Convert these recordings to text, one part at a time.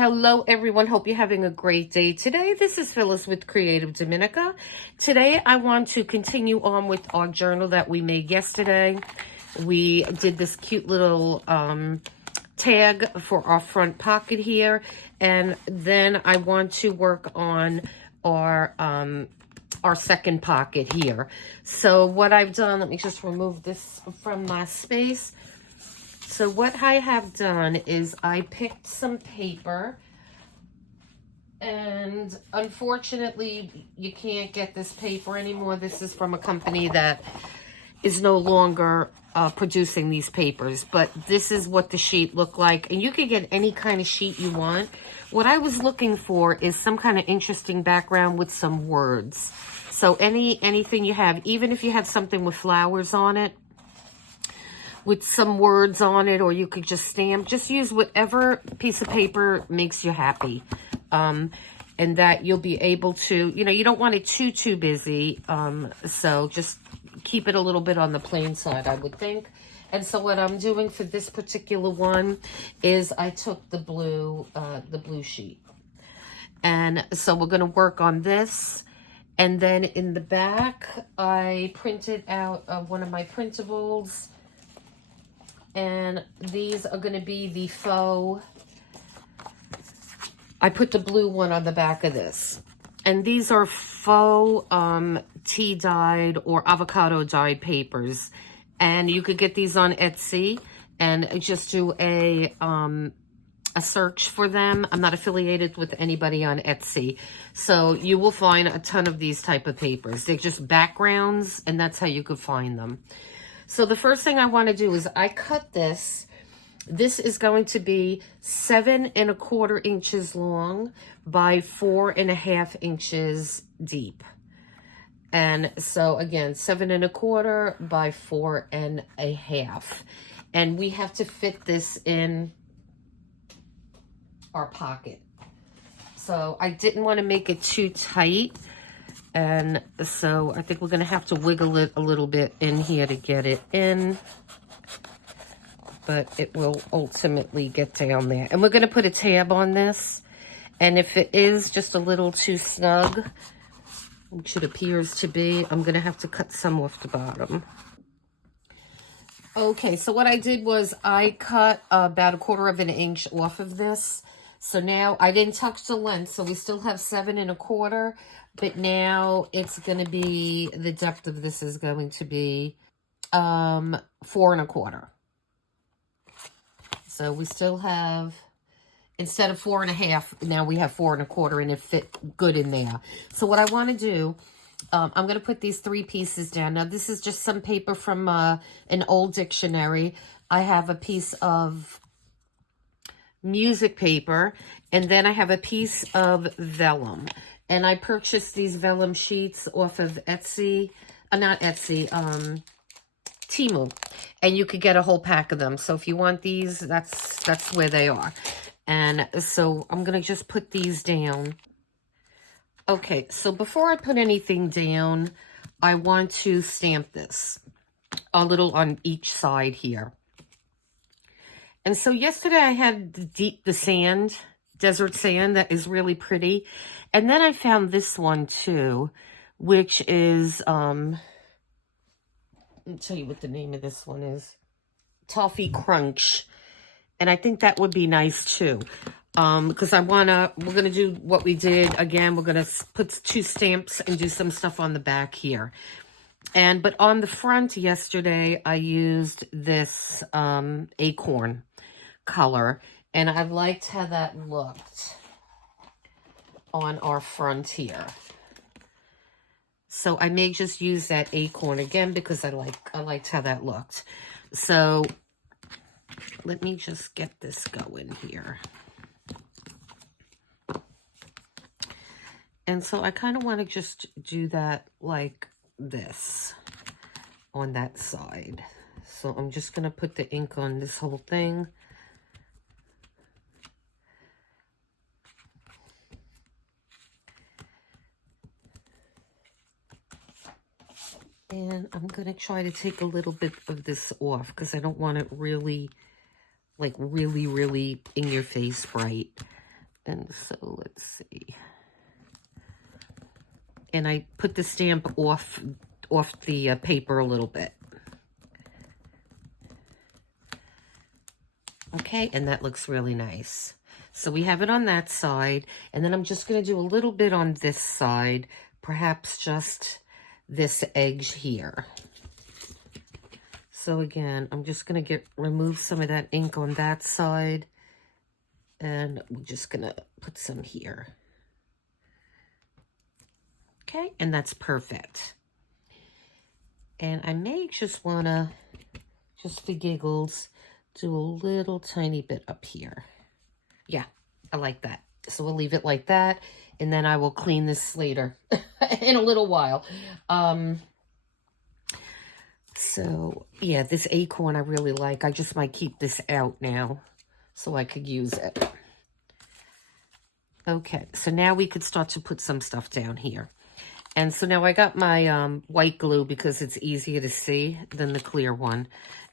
Hello everyone, hope you're having a great day today. This is Phyllis with CreativeDomenica. Today I want to continue on with our journal that we made yesterday. We did this cute little tag for our front pocket here, and then I want to work on our second pocket here. So what I've done, let me just remove this from my space. So what I have done is I picked some paper, and unfortunately you can't get this paper anymore. This is from a company that is no longer producing these papers, but this is what the sheet looked like, and you can get any kind of sheet you want. What I was looking for is some kind of interesting background with some words. So anything you have, even if you have something with flowers on it, with some words on it, or you could just stamp, just use whatever piece of paper makes you happy. And that you'll be able to, you don't want it too busy. So just keep it a little bit on the plain side, I would think. And so what I'm doing for this particular one is I took the blue sheet. And so we're going to work on this. And then in the back, I printed out one of my printables. And these are going to be the faux. I put the blue one on the back of this. And these are faux tea dyed or avocado dyed papers. And you could get these on Etsy and just do a search for them. I'm not affiliated with anybody on Etsy. So you will find a ton of these type of papers. They're just backgrounds, and that's how you could find them. So the first thing I want to do is I cut this. This is going to be 7 1/4 inches long by 4 1/2 inches deep. And so again, 7 1/4 by 4 1/2. And we have to fit this in our pocket. So I didn't want to make it too tight. And so I think we're going to have to wiggle it a little bit in here to get it in. But it will ultimately get down there. And we're going to put a tab on this. And if it is just a little too snug, which it appears to be, I'm going to have to cut some off the bottom. Okay, so what I did was I cut about 1/4 inch off of this. So now I didn't touch the length, so we still have 7 1/4. But now it's going to be, the depth of this is going to be 4 1/4. So we still have, instead of 4 1/2, now we have 4 1/4, and it fit good in there. So what I want to do, I'm going to put these 3 pieces down. Now this is just some paper from an old dictionary. I have a piece of music paper, and then I have a piece of vellum. And I purchased these vellum sheets off of Etsy, not Etsy, Temu. And you could get a whole pack of them. So if you want these, that's where they are. And so I'm going to just put these down. Okay, so before I put anything down, I want to stamp this a little on each side here. And so yesterday I had the sand, desert sand, that is really pretty. And then I found this one too, which is, let me tell you what the name of this one is. Toffee Crunch. And I think that would be nice too. Because we're going to do what we did. Again, we're going to put 2 stamps and do some stuff on the back here. But on the front yesterday, I used this acorn color. And I liked how that looked on our front here. So I may just use that acorn again because I liked how that looked. So let me just get this going here. And so I kind of want to just do that like this on that side. So I'm just going to put the ink on this whole thing. And I'm going to try to take a little bit of this off because I don't want it really, like really in your face bright. And so let's see. And I put the stamp off the paper a little bit. Okay, and that looks really nice. So we have it on that side, and then I'm just going to do a little bit on this side, perhaps just this edge here. So again, I'm just going to remove some of that ink on that side, and we're just going to put some here. Okay, and that's perfect. And I may just want to, just for giggles, do a little tiny bit up here. Yeah, I like that. So we'll leave it like that, and then I will clean this later in a little while. So yeah, this acorn I really like. I just might keep this out now so I could use it. Okay, so now we could start to put some stuff down here. And so now I got my white glue because it's easier to see than the clear one.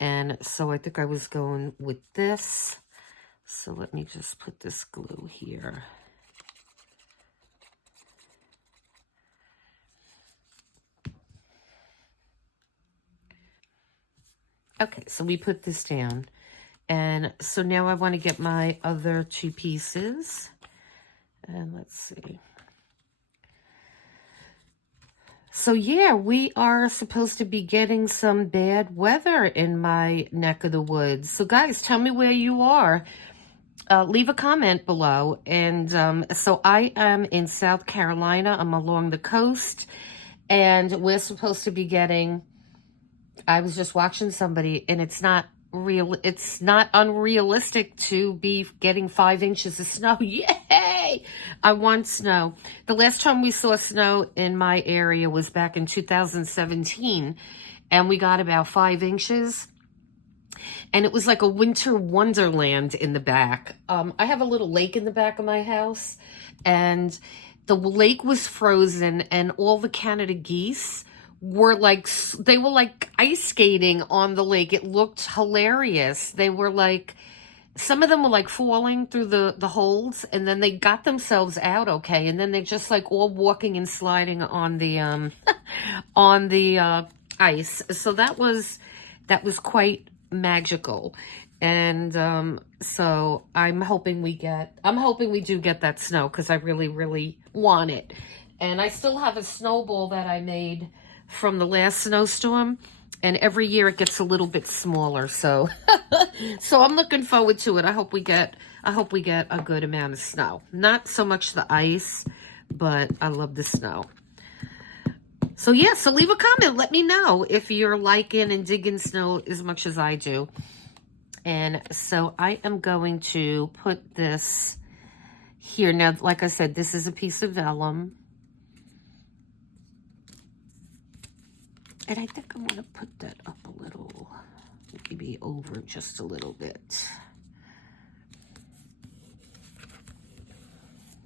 And so I think I was going with this. So let me just put this glue here. Okay, so we put this down. And so now I want to get my other two pieces. And let's see. So yeah, we are supposed to be getting some bad weather in my neck of the woods. So guys, tell me where you are. Leave a comment below. And so I am in South Carolina. I'm along the coast. And we're supposed to be getting, I was just watching somebody, and it's not unrealistic to be getting 5 inches of snow. Yay! I want snow. The last time we saw snow in my area was back in 2017, and we got about 5 inches. And it was like a winter wonderland in the back. I have a little lake in the back of my house, and the lake was frozen, and all the Canada geese were like, they were like ice skating on the lake. It looked hilarious. They were like, some of them were like falling through the holes, and then they got themselves out okay, and then they're just like all walking and sliding on the on the ice. So that was quite magical. And so I'm hoping we do get that snow, because I really want it. And I still have a snowball that I made from the last snowstorm, and every year it gets a little bit smaller. So so I'm looking forward to it. I hope we get a good amount of snow. Not so much the ice, but I love the snow. So yeah, so leave a comment. Let me know if you're liking and digging snow as much as I do. And so I am going to put this here. Now, like I said, this is a piece of vellum. And I think I'm going to put that up a little, maybe over just a little bit.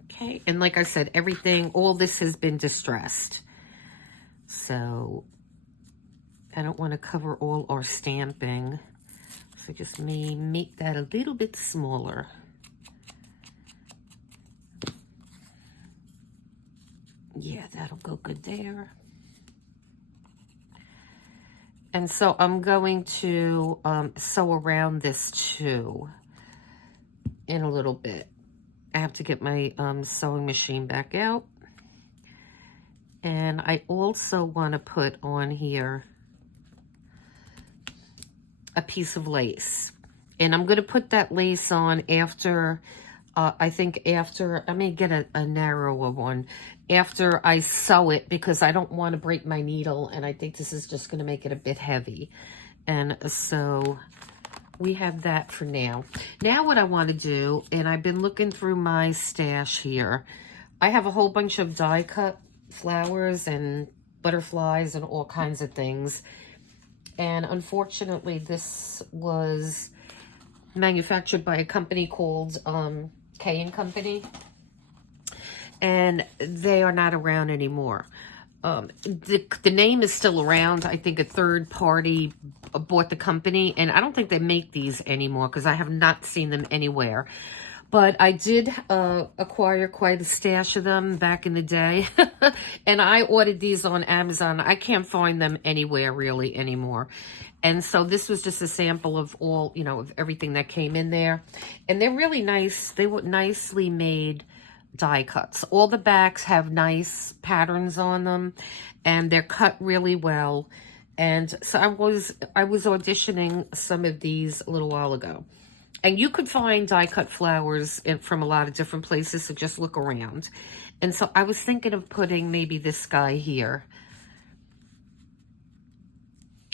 Okay, and like I said, all this has been distressed. So I don't want to cover all our stamping. So just make that a little bit smaller. Yeah, that'll go good there. And so I'm going to sew around this too in a little bit. I have to get my sewing machine back out. And I also want to put on here a piece of lace. And I'm going to put that lace on after, I may get a narrower one, after I sew it, because I don't want to break my needle, and I think this is just going to make it a bit heavy. And so we have that for now. Now what I want to do, and I've been looking through my stash here, I have a whole bunch of die cut flowers and butterflies and all kinds of things. And unfortunately, this was manufactured by a company called K & Company. And they are not around anymore. The name is still around. I think a third party bought the company. And I don't think they make these anymore, because I have not seen them anywhere. But I did acquire quite a stash of them back in the day. And I ordered these on Amazon. I can't find them anywhere really anymore. And so this was just a sample of all, you know, of everything that came in there. And they're really nice. They were nicely made die cuts. All the backs have nice patterns on them, and they're cut really well. And so I was auditioning some of these a little while ago. And you could find die cut flowers from a lot of different places, so just look around. And so I was thinking of putting maybe this guy here.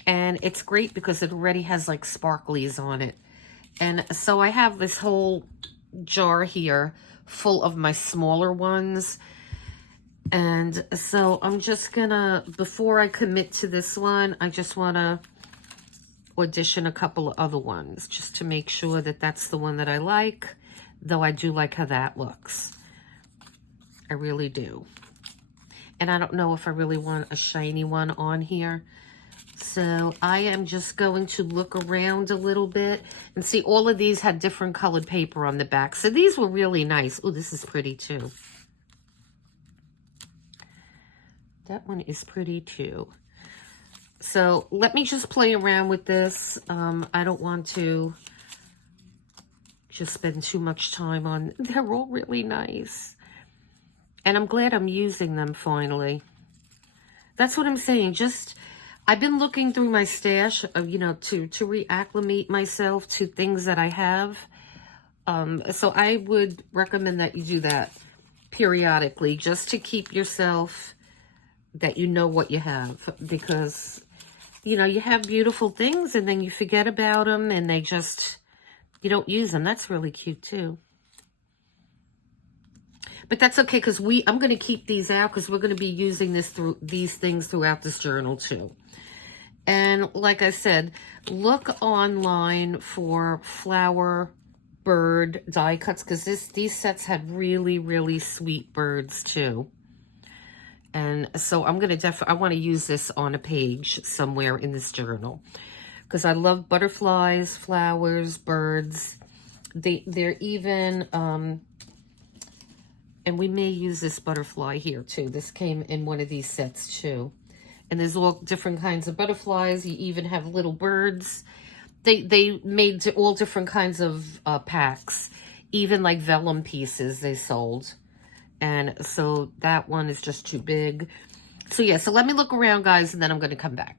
And it's great because it already has like sparklies on it. And so I have this whole jar here full of my smaller ones. And so I'm just gonna, before I commit to this one, I just wanna audition a couple of other ones just to make sure that that's the one that I like, though I do like how that looks. I really do. And I don't know if I really want a shiny one on here. So I am just going to look around a little bit and see, all of these had different colored paper on the back. So these were really nice. Oh, this is pretty too. That one is pretty too. So let me just play around with this. I don't want to just spend too much time on, they're all really nice. And I'm glad I'm using them finally. That's what I'm saying. Just, I've been looking through my stash, you know, to reacclimate myself to things that I have. So I would recommend that you do that periodically, just to keep yourself, that you know what you have. Because, you know, you have beautiful things and then you forget about them and they just, you don't use them. That's really cute too. But that's okay, because I'm going to keep these out because we're going to be using these things throughout this journal too. And like I said, look online for flower bird die cuts, because these sets had really, really sweet birds too. And so I'm going to I want to use this on a page somewhere in this journal, because I love butterflies, flowers, birds. They're even, and we may use this butterfly here too. This came in one of these sets too. And there's all different kinds of butterflies. You even have little birds. They made all different kinds of packs. Even like vellum pieces they sold. And so that one is just too big. So yeah, so let me look around, guys, and then I'm going to come back.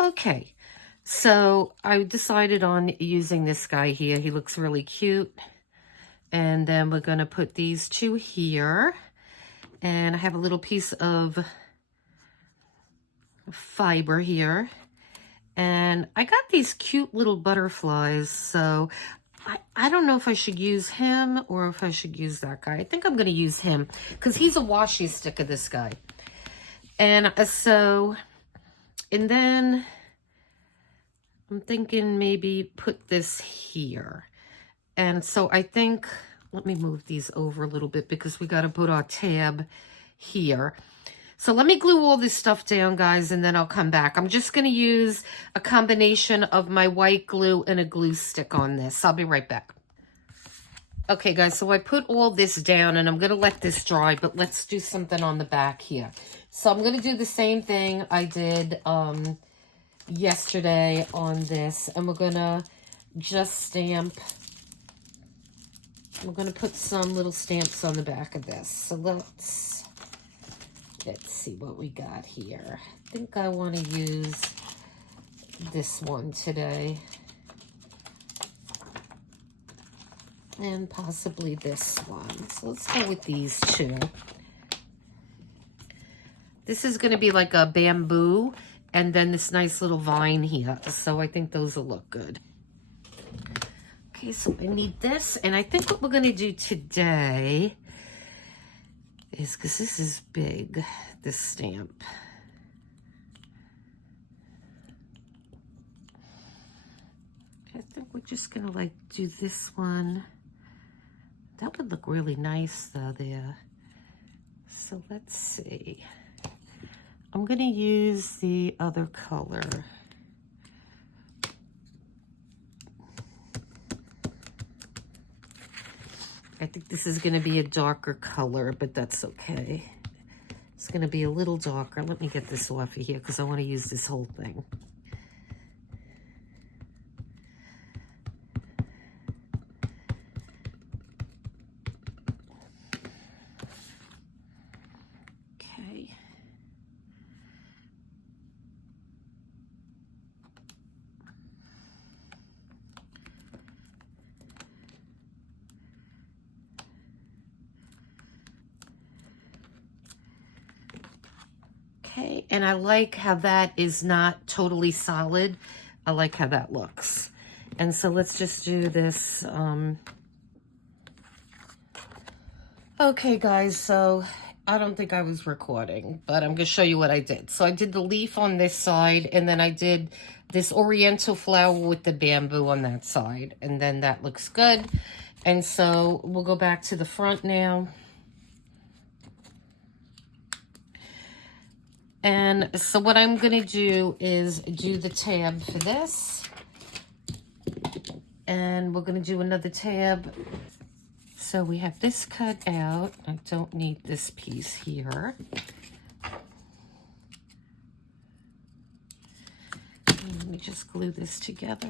Okay, so I decided on using this guy here. He looks really cute. And then we're going to put these two here. And I have a little piece of fiber here. And I got these cute little butterflies. So I don't know if I should use him or if I should use that guy. I think I'm going to use him because he's a washi stick of this guy. And so, and then I'm thinking maybe put this here. And so I think, let me move these over a little bit because we got to put our tab here. So let me glue all this stuff down, guys, and then I'll come back. I'm just going to use a combination of my white glue and a glue stick on this. I'll be right back. Okay, guys, so I put all this down, and I'm going to let this dry, but let's do something on the back here. So I'm going to do the same thing I did yesterday on this, and we're going to just stamp. We're going to put some little stamps on the back of this. So let's see what we got here. I think I want to use this one today. And possibly this one. So let's go with these two. This is going to be like a bamboo and then this nice little vine here. So I think those will look good. Okay, so I need this. And I think what we're going to do today is, because this is big, this stamp. I think we're just going to like do this one. That would look really nice though there. So let's see. I'm going to use the other color. I think this is going to be a darker color, but that's okay. It's going to be a little darker. Let me get this off of here because I want to use this whole thing. Okay. Okay, and I like how that is not totally solid. I like how that looks. And so let's just do this. Okay, guys, so I don't think I was recording, but I'm going to show you what I did. So I did the leaf on this side, and then I did this oriental flower with the bamboo on that side. And then that looks good. And so we'll go back to the front now. And so what I'm going to do is do the tab for this. And we're going to do another tab. So we have this cut out. I don't need this piece here. Let me just glue this together.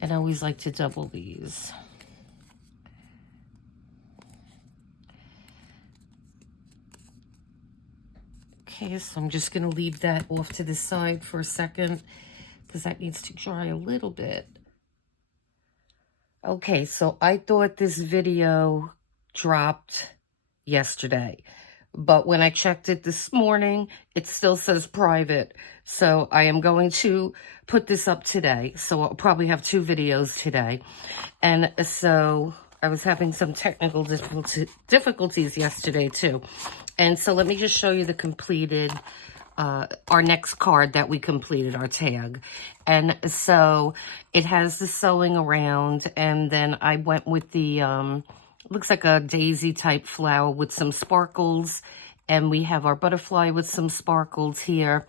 And I always like to double these. Okay, so I'm just going to leave that off to the side for a second because that needs to dry a little bit. Okay, so I thought this video dropped yesterday, but when I checked it this morning, it still says private. So I am going to put this up today. So I'll probably have 2 videos today. And so I was having some technical difficulties yesterday too. And so let me just show you the completed, our next card that we completed, our tag. And so it has the sewing around, and then I went with the, looks like a daisy type flower with some sparkles. And we have our butterfly with some sparkles here.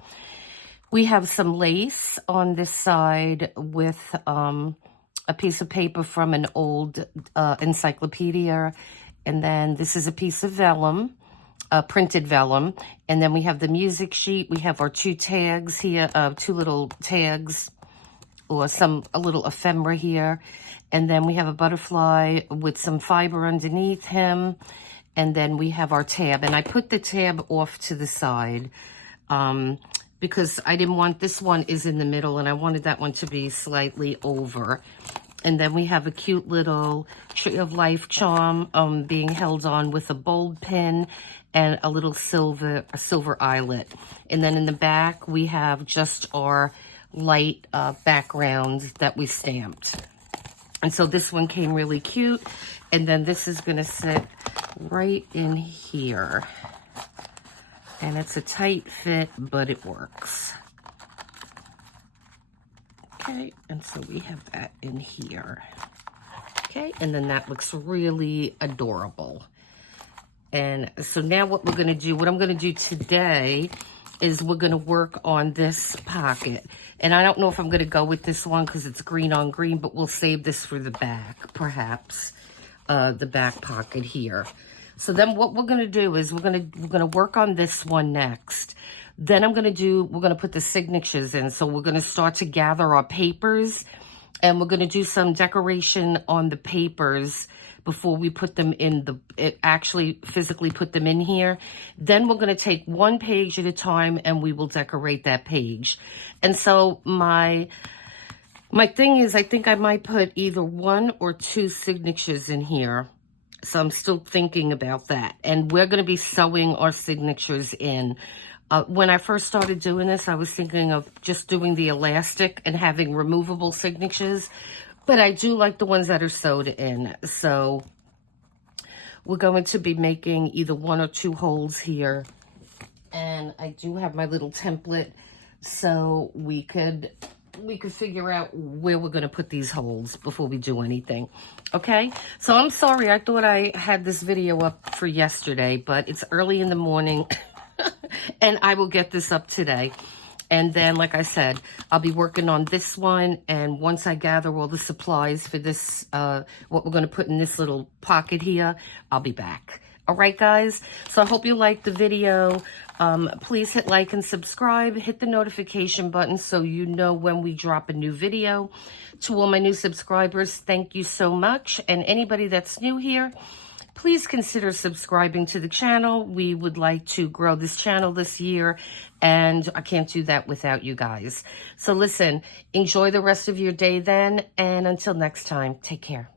We have some lace on this side with a piece of paper from an old encyclopedia. And then this is a piece of vellum. Printed vellum, and then we have the music sheet. We have our 2 tags here, 2 little tags, or a little ephemera here, and then we have a butterfly with some fiber underneath him, and then we have our tab. And I put the tab off to the side because I didn't want, this one is in the middle, and I wanted that one to be slightly over. And then we have a cute little Tree of Life charm being held on with a bold pin and a little silver eyelet. And then in the back, we have just our light background that we stamped. And so this one came really cute. And then this is going to sit right in here. And it's a tight fit, but it works. Okay, and so we have that in here. Okay, and then that looks really adorable. And so now what we're going to do, what I'm going to do today is we're going to work on this pocket. And I don't know if I'm going to go with this one because it's green on green, but we'll save this for the back, perhaps, the back pocket here. So then what we're going to do is we're going to work on this one next. Then we're going to put the signatures in. So we're going to start to gather our papers, and we're going to do some decoration on the papers before we put them in actually physically put them in here. Then we're going to take 1 page at a time, and we will decorate that page. And so my thing is, I think I might put either 1 or 2 signatures in here. So I'm still thinking about that. And we're going to be sewing our signatures in. When I first started doing this, I was thinking of just doing the elastic and having removable signatures. But I do like the ones that are sewed in. So we're going to be making either 1 or 2 holes here. And I do have my little template, so we could figure out where we're going to put these holes before we do anything. Okay? So I'm sorry, I thought I had this video up for yesterday, but it's early in the morning. And I will get this up today. And then, like I said, I'll be working on this one. And once I gather all the supplies for this, what we're going to put in this little pocket here, I'll be back. All right, guys. So I hope you liked the video. Please hit like and subscribe. Hit the notification button so you know when we drop a new video. To all my new subscribers, thank you so much. And anybody that's new here, please consider subscribing to the channel. We would like to grow this channel this year, and I can't do that without you guys. So listen, enjoy the rest of your day then, and until next time, take care.